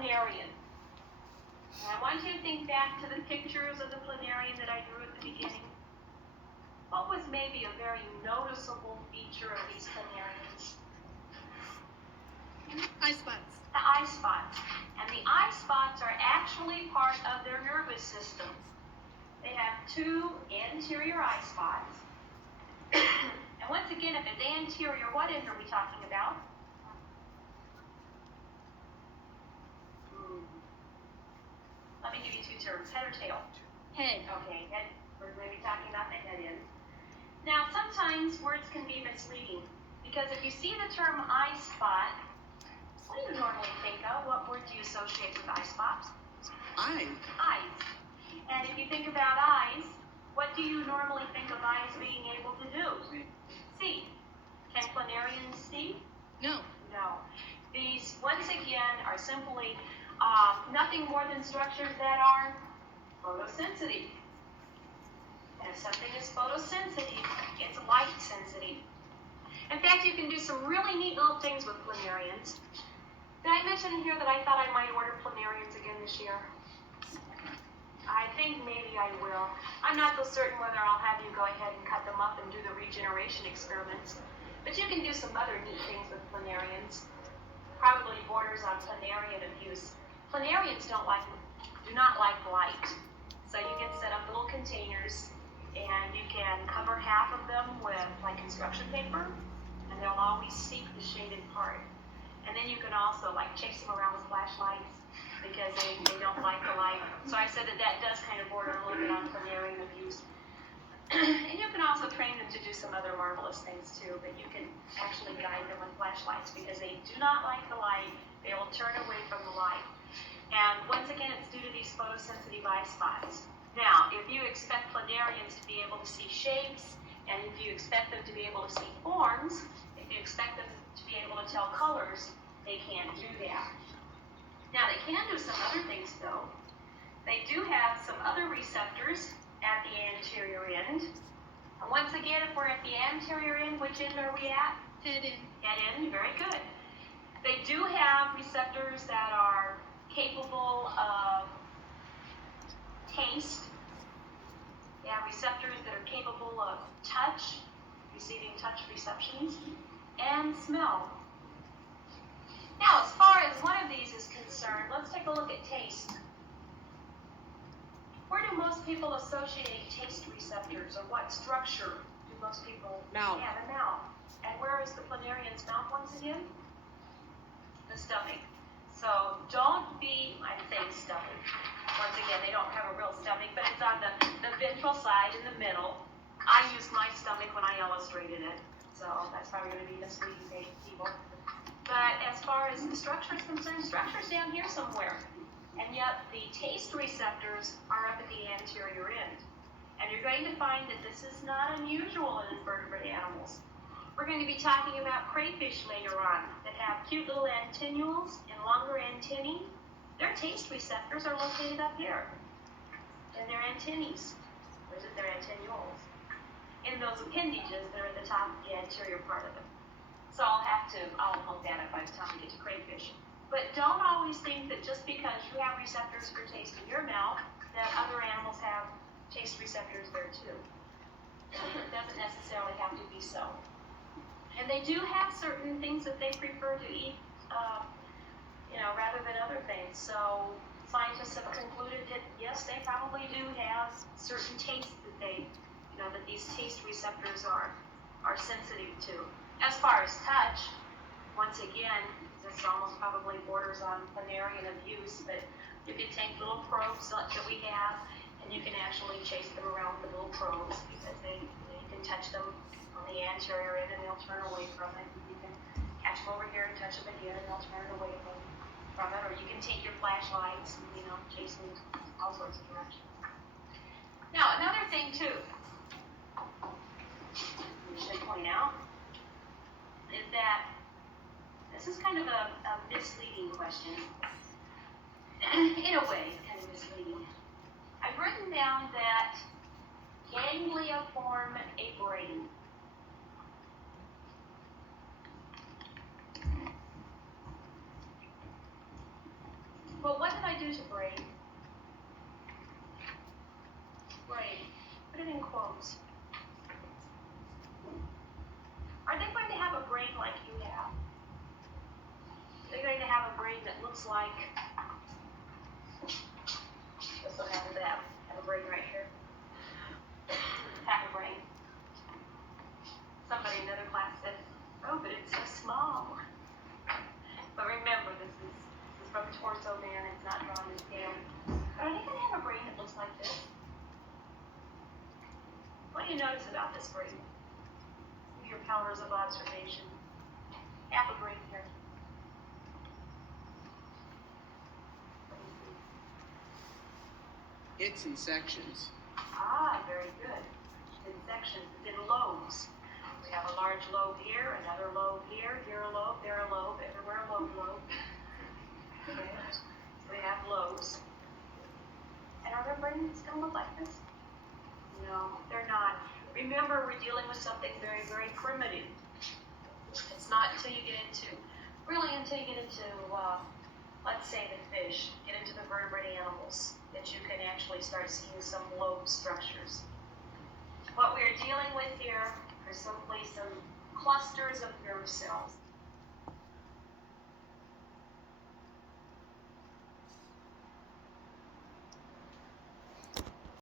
planarian. And I want you to think back to the pictures of the planarian that I drew at the beginning. What was maybe a very noticeable feature of these planarians? Eye spots. The eye spots. And the eye spots are actually part of their nervous system. They have two anterior eye spots. And once again, if it's anterior, what end are we talking about? Let me give you two terms, head or tail? Head. Okay, head. We're going to be talking about the head end. Now, sometimes words can be misleading, because if you see the term eye spot, what do you normally think of? What word do you associate with eye spots? Eye. Eyes. And if you think about eyes, what do you normally think of eyes being able to do? See. Can planarians see? No. No. These, once again, are simply nothing more than structures that are photosensitive. And if something is photosensitive, it's light sensitive. In fact, you can do some really neat little things with planarians. Did I mention here that I thought I might order planarians again this year? I think maybe I will. I'm not so certain whether I'll have you go ahead and cut them up and do the regeneration experiments. But you can do some other neat things with planarians. Probably borders on planarian abuse. Planarians do not like light. So you can set up little containers and you can cover half of them with like construction paper, and they'll always seek the shaded part. And then you can also like chase them around with flashlights because they don't like the light. So I said that does kind of border a little bit on planarian abuse. And you can also train them to do some other marvelous things too, but you can actually guide them with flashlights because they do not like the light. They will turn away from the light. And once again, it's due to these photosensitive eye spots. Now, if you expect planarians to be able to see shapes, and if you expect them to be able to see forms, if you expect them to be able to tell colors, they can't do that. Now, they can do some other things, though. They do have some other receptors at the anterior end. And once again, if we're at the anterior end, which end are we at? Head end. Head end, very good. They do have receptors that are capable of taste. They have receptors that are capable of touch, receiving touch receptions, and smell. Now, as far as one of these is concerned, let's take a look at taste. Where do most people associate taste receptors, or what structure do most people? Mouth. Yeah, the mouth. And where is the planarian's mouth once again? The stomach. So don't be, I'm saying stomach. Once again, they don't have a real stomach, but it's on the ventral side in the middle. I used my stomach when I illustrated it, so that's probably going to be misleading to people. But as far as the structure is concerned, structure's down here somewhere. And yet the taste receptors are up at the anterior end. And you're going to find that this is not unusual in invertebrate animals. We're going to be talking about crayfish later on that have cute little antennules and longer antennae. Their taste receptors are located up here in their antennae. Or is it their antennules? In those appendages that are at the top of the anterior part of it. So I'll look that up by the time we get to crayfish. But don't always think that just because you have receptors for taste in your mouth, that other animals have taste receptors there too. It doesn't necessarily have to be so. And they do have certain things that they prefer to eat, rather than other things. So scientists have concluded that yes, they probably do have certain tastes that that these taste receptors are sensitive to. As far as touch, once again, this almost probably borders on planarian abuse, but you can take little probes that we have, and you can actually chase them around with the little probes because you can touch them on the anterior end and they'll turn away from it. You can catch them over here and touch them again and they'll turn away from it. Or you can take your flashlights and chase them all sorts of directions. Now, another thing too, we should point out, is that this is kind of a misleading question. In a way, it's kind of misleading. I've written down that ganglia form a brain. Well, what did I do to brain? Brain. Put it in quotes. Are they going to have a brain like you have? They're going to have a brain that looks like, that's what happened to have a brain right here. Half a brain. Somebody in another class said, oh, but it's so small. But remember, this is from torso man, it's not drawn in scale. But are they going to have a brain that looks like this? What do you notice about this brain? Your powers of observation. Half a brain here. It's in sections. Ah, very good. In sections, it's in lobes. We have a large lobe here, another lobe here, here a lobe, there a lobe, everywhere a lobe. Okay. So we have lobes. And are their brains going to look like this? No, they're not. Remember, we're dealing with something very, very primitive. It's not until you get into, let's say the fish, get into the vertebrate animals, that you can actually start seeing some lobe structures. What we are dealing with here are simply some clusters of nerve cells.